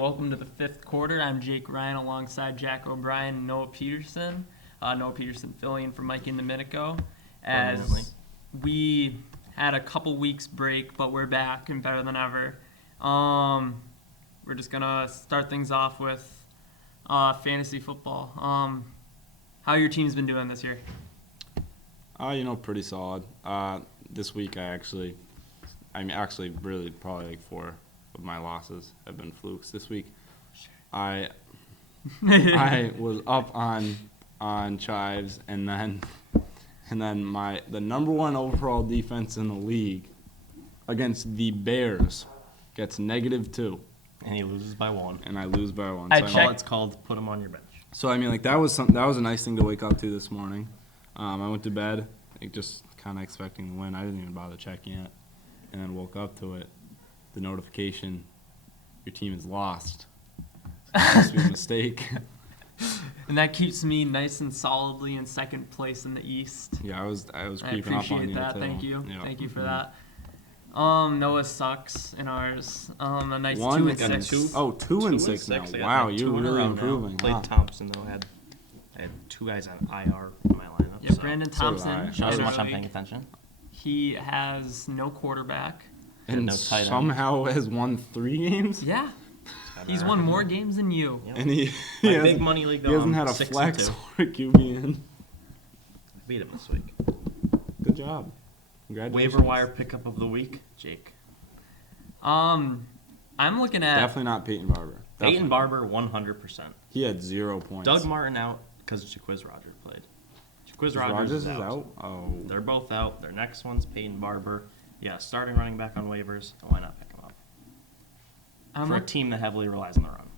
welcome to the fifth quarter. I'm Jake Ryan alongside Jack O'Brien and Noah Peterson. Noah Peterson filling in for Mike in Domenico. As we had a couple weeks break, but we're back and better than ever. We're just going to start things off with fantasy football. How your team's been doing this year? Pretty solid. This week actually really probably like 4 of my losses have been flukes this week. I was up on Chives and then the number 1 overall defense in the league against the Bears gets -2. And he loses by 1. And I lose by 1. It's called put him on your bench. So that was a nice thing to wake up to this morning. I went to bed just kind of expecting to win. I didn't even bother checking it, and then woke up to it. The notification: your team is lost. It must be a mistake. And that keeps me nice and solidly in second place in the East. Yeah, I was creeping up on you. I appreciate that. Too. Thank you. Yeah. Thank you for that. Noah sucks in ours. A nice 1 2 and 6. 2 and 6 now. Wow, you're really improving. Played Thompson though. I had 2 guys on IR in my lineup. Yeah, Brandon Thompson. Shows how much I'm paying attention. He has no quarterback. And no tight end. Somehow has won 3 games. Yeah. He's won more games than you. Yep. And he big money league. He hasn't had a flex or a QB in. I beat him this week. Good job. Congratulations. Waiver wire pickup of the week, Jake. I'm looking at Definitely not Peyton Barber. Peyton Barber, 100%. He had 0 points. Doug Martin out because Jaquiz Rogers played. Jaquiz Rogers is out. Oh. They're both out. Their next one's Peyton Barber. Yeah, starting running back on waivers. Why not pick him up? For a team that heavily relies on the run.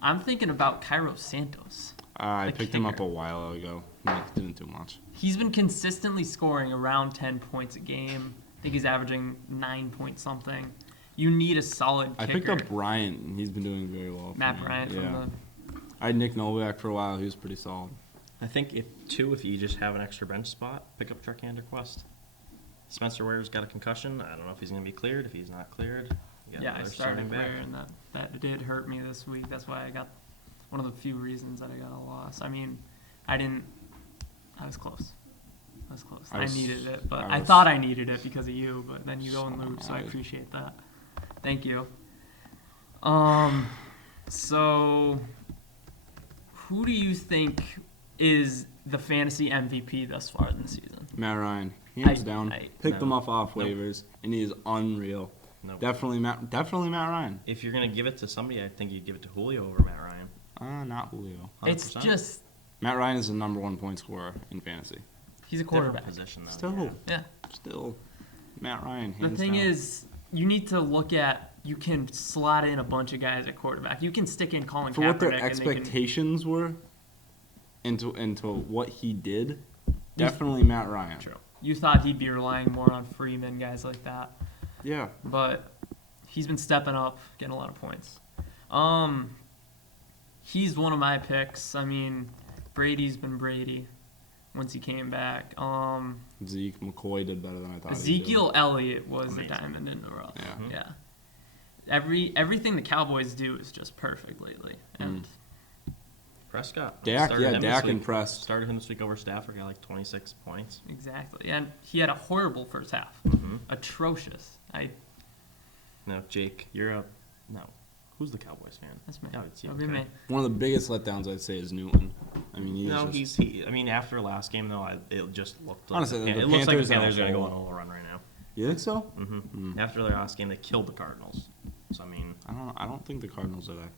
I'm thinking about Cairo Santos. I picked him up kicker. a while ago. He didn't do much. He's been consistently scoring around 10 points a game. I think he's averaging 9 point something. You need a solid kicker. I picked up Bryant, and he's been doing very well. Matt Bryant from the... I had Nick Novak for a while. He was pretty solid. I think if you just have an extra bench spot, pick up Charkander Quest. Spencer Ware's got a concussion. I don't know if he's going to be cleared. If he's not cleared, I started Ware, and that did hurt me this week. That's why I got one of the few reasons that I got a loss. I mean, I was close. I needed it, but I thought I needed it because of you, but then you go and lose, so I appreciate that. Thank you. So who do you think is the fantasy MVP thus far in the season? Matt Ryan, hands down. Picked him up off Nope. waivers, and he is unreal. Nope. Definitely Matt Ryan. If you're going to give it to somebody, I think you'd give it to Julio over Matt Ryan. Not Julio. 100%. It's just Matt Ryan is the number 1 point scorer in fantasy. he's a Different quarterback. position, though. Yeah. Still, Matt Ryan. The Hands thing down. is, you need to look at, you can slot in a bunch of guys at quarterback. You can stick in Colin for Kaepernick. what their and they can- expectations were, into what he did, definitely Matt Ryan. True. You thought he'd be relying more on Freeman, guys like that. Yeah. But he's been stepping up, getting a lot of points. He's one of my picks. I mean, Brady's been Brady once he came back. Zeke McCoy did better than I thought. Ezekiel Elliott was Amazing. a diamond in the rough. Yeah. Yeah. Everything the Cowboys do is just perfect lately. And Prescott. Dak, Started him this Dak week. impressed. Started him this week over Stafford, got like 26 points. exactly. And he had a horrible first half. Atrocious. No, Jake, who's the Cowboys fan? That's me. Oh, it's you. That'll be okay. me. One of the biggest letdowns I'd say is Newton. I mean, After last game though, it just looked like Honestly, the it looks like the Panthers Panthers are going to go are on a little run right now. You think so? After their last game, they killed the Cardinals. So I mean, I don't think the Cardinals are that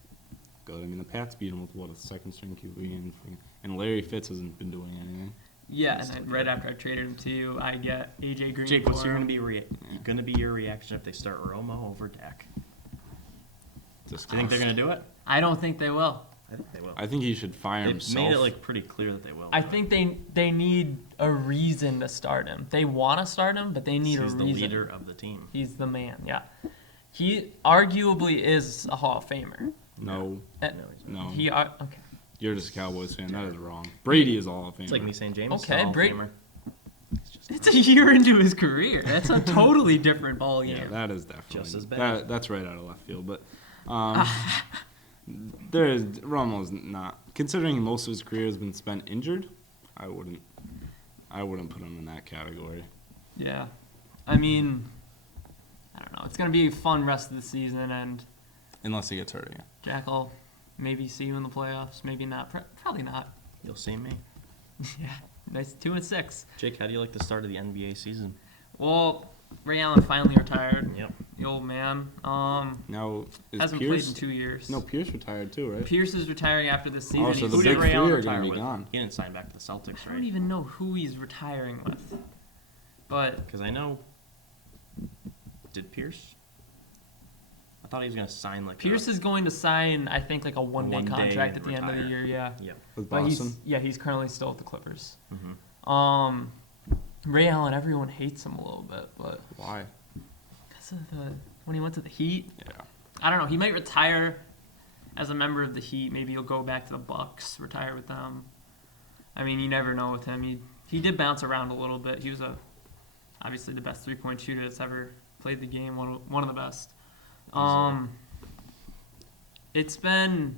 good. I mean, the Pats beat them with a second string QB, and Larry Fitz hasn't been doing anything. Yeah, and then right after I traded him to you, I get AJ Green. Jake, for what's going him. to be your reaction if they start Romo over Dak? Do Just you think they're going to do it? I don't think they will. I think they will. I think he should fire They've himself. made it like pretty clear that they will. I think they need a reason to start him. They want to start him, but they need He's a the reason. leader of the team. He's the man. Yeah, he arguably is a Hall of Famer. No, no. Okay. You're just a Cowboys fan. That is wrong. Brady is all of Famer. It's like me saying James. Okay, Hall of Brady- Famer. It's a year into his career. That's a totally different ball game. Yeah, that is definitely Just as bad. That's right out of left field. But Romo's not, considering most of his career has been spent injured. I wouldn't put him in that category. Yeah. I mean, I don't know. It's going to be a fun rest of the season, and Unless he gets hurt again. Jack will maybe see you in the playoffs. Maybe not. Probably not. You'll see me. Yeah. Nice 2-6. Jake, how do you like the start of the NBA season? Well, Ray Allen finally retired. Yep. The old man. Now, is Hasn't Pierce? played in 2 years. No, Pierce retired too, right? Pierce is retiring after this season. Oh, so the Who big did Ray Allen three are retire gonna be with? gone. He didn't sign back to the Celtics, I don't right? even know who he's retiring with. But Because I know. Did Pierce? I thought he was going to sign like. Pierce is going to sign, I think, like a one-day one-day contract at the end of the retire. year. Yeah. Yeah. With But Boston. he's currently still at the Clippers. Mm-hmm. Ray Allen, everyone hates him a little bit, but Why? because of when he went to the Heat, Yeah. I don't know. He might retire as a member of the Heat. Maybe he'll go back to the Bucks, retire with them. I mean, you never know with him. He did bounce around a little bit. He was obviously the best 3-point shooter that's ever played the game. One of the best. It's been.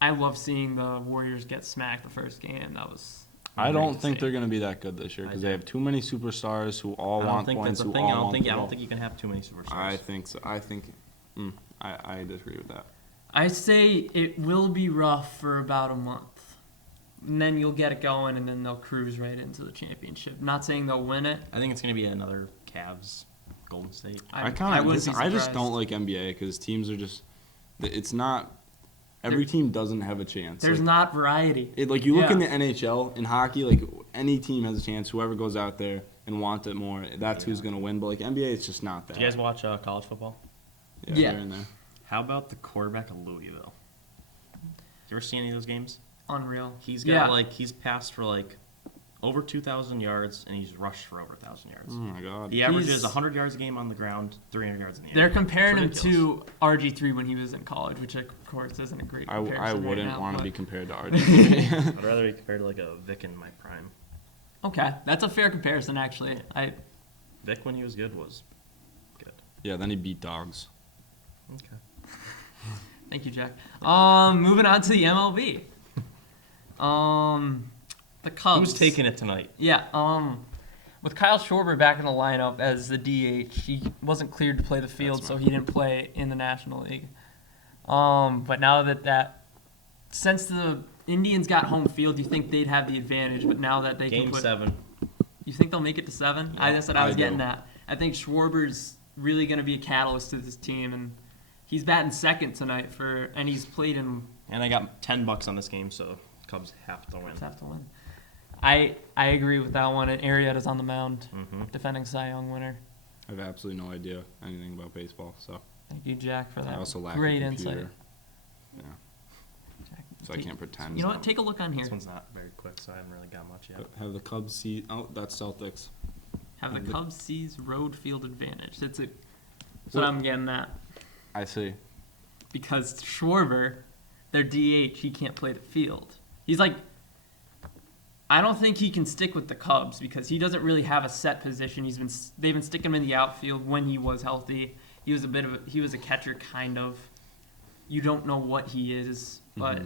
I love seeing the Warriors get smacked the first game. That was. I great don't to think see. they're going to be that good this year because they have too many superstars who all I don't want think points. that's a Who thing. all I don't want think. the I don't ball. think you can have too many superstars. I think so. I disagree with that. I say it will be rough for about a month. And then you'll get it going, and then they'll cruise right into the championship. Not saying they'll win it. I think it's going to be another Cavs, Golden State. I wouldn't be just surprised. don't like NBA because teams are just. It's not. Every team doesn't have a chance. There's Like, not variety. you look Yeah. in the NHL in hockey, like any team has a chance. Whoever goes out there and wants it more, that's who's going to win. But like NBA, it's just not that. Do you guys watch college football? Yeah. they're in there. How about the quarterback of Louisville? Did you ever see any of those games? Unreal. He's got he's passed for over 2,000 yards and he's rushed for over 1,000 yards. Oh my god. He averages 100 yards a game on the ground, 300 yards in the air. They're comparing him It's to RG3 when he was in college, which of course isn't a great comparison. I wouldn't right now, want to but- be compared to RG3. I'd rather be compared to like a Vic in my prime. Okay, that's a fair comparison, actually. Vic when he was good was good. Yeah, then he beat dogs. Okay. Thank you, Jack. Moving on to the MLB. The Cubs. Who's taking it tonight? Yeah, with Kyle Schwarber back in the lineup as the DH, he wasn't cleared to play the field, so he didn't play in the National League. But now since the Indians got home field, you think they'd have the advantage, but now that they can Game put, 7. you think they'll make it to 7? Yeah, That's what I was I getting do. at. I think Schwarber's really going to be a catalyst to this team, and he's batting second tonight and he's played in. And I got $10 on this game, so Cubs have to win. Have to win. I agree with that one. And Arrieta's on the mound, Mm-hmm. defending Cy Young winner. I have absolutely no idea anything about baseball, so Thank you, Jack, for that. I also lack Great a insight. computer. Yeah, Jack, so I can't pretend. You know what? Take a look on here. This one's not very quick, so I haven't really got much yet. Have the Cubs see? Oh, that's Celtics. Have the the- Cubs seize road field advantage? That's what What- I'm getting at. I see. Because Schwarber, their DH, he can't play the field. He's like, I don't think he can stick with the Cubs because he doesn't really have a set position. They've been sticking him in the outfield when he was healthy. He was a catcher kind of. You don't know what he is, but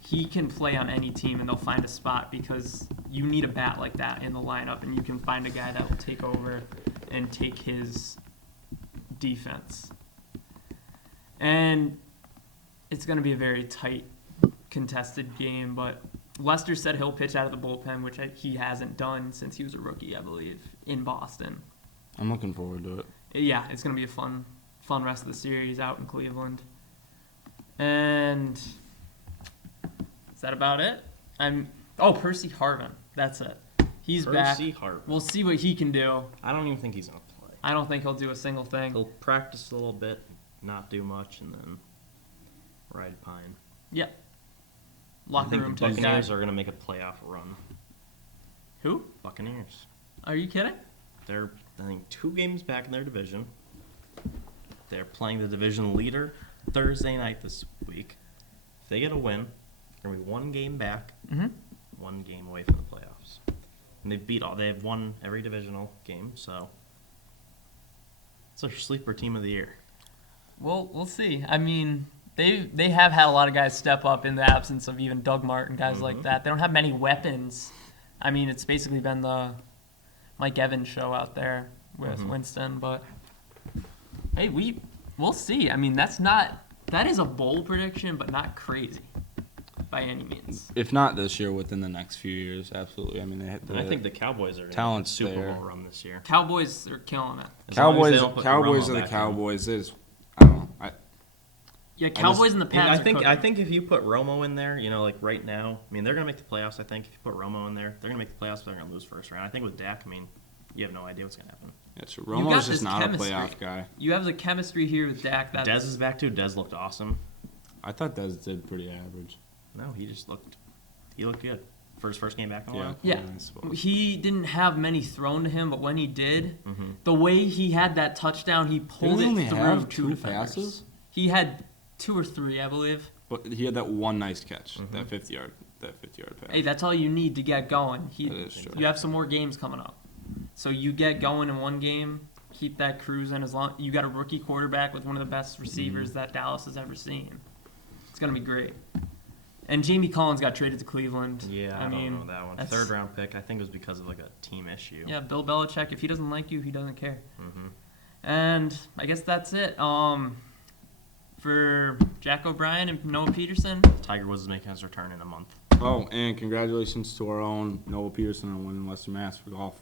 he can play on any team and they'll find a spot because you need a bat like that in the lineup and you can find a guy that will take over and take his defense. And it's going to be a very tight, contested game, but Lester said he'll pitch out of the bullpen, which he hasn't done since he was a rookie, I believe, in Boston. I'm looking forward to it. Yeah, it's going to be a fun rest of the series out in Cleveland. And is that about it? Percy Harvin. That's it. He's back. Percy Harvin. We'll see what he can do. I don't even think he's going to play. I don't think he'll do a single thing. He'll practice a little bit, not do much, and then ride pine. Yeah. I Locker think room the type guy. Buccaneers are going to make a playoff run. Who? Buccaneers. Are you kidding? They're, I think, 2 games back in their division. They're playing the division leader Thursday night this week. If they get a win, they're going to be 1 game back, Mm-hmm. 1 game away from the playoffs. And they've won every divisional game, so it's their sleeper team of the year. we'll see. I mean, they have had a lot of guys step up in the absence of even Doug Martin, guys like that. They don't have many weapons. I mean, it's basically been the Mike Evans show out there with Winston, but hey, we'll see. I mean, that is a bold prediction, but not crazy by any means. If not this year, within the next few years, absolutely. I mean, they hit And I think the Cowboys are going to talent's Super there. Bowl run this year. Cowboys are killing it. As long as they Cowboys don't put Cowboys Romo are the back in. Cowboys. Is I don't know. Yeah, Cowboys and the Pats. I think if you put Romo in there, like right now, I mean they're gonna make the playoffs. I think if you put Romo in there, they're gonna make the playoffs, but they're gonna lose first round. I think with Dak, I mean, you have no idea what's gonna happen. Yeah, true. got Romo's this just not chemistry. a playoff guy. You have the chemistry here with Dak. Dez is back too. Dez looked awesome. I thought Dez did pretty average. No, he looked good for his first game back in a Yeah. while. Yeah, I suppose. he didn't have many thrown to him, but when he did, the way he had that touchdown, he pulled Didn't he it only through have two two defenders. passes? He had 2 or 3, I believe. But he had that one nice catch, that 50-yard pass. Hey, that's all you need to get going. That is true. You have some more games coming up, so you get going in one game, keep that cruising. As long you got a rookie quarterback with one of the best receivers that Dallas has ever seen, it's gonna be great. And Jamie Collins got traded to Cleveland. Yeah, I mean, don't know that one. that's- Third round pick. I think it was because of like a team issue. Yeah, Bill Belichick. If he doesn't like you, he doesn't care. Mm-hmm. And I guess that's it. For Jack O'Brien and Noah Peterson. Tiger Woods is making his return in a month. Oh, and congratulations to our own Noah Peterson on winning Western Mass for golf.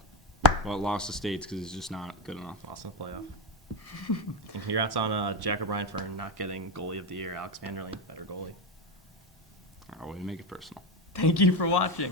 Well, lost to States because he's just not good enough. Lost in the playoff. And congrats on Jack O'Brien for not getting goalie of the year. Alex Vanderleen, better goalie. Way to make it personal. Thank you for watching.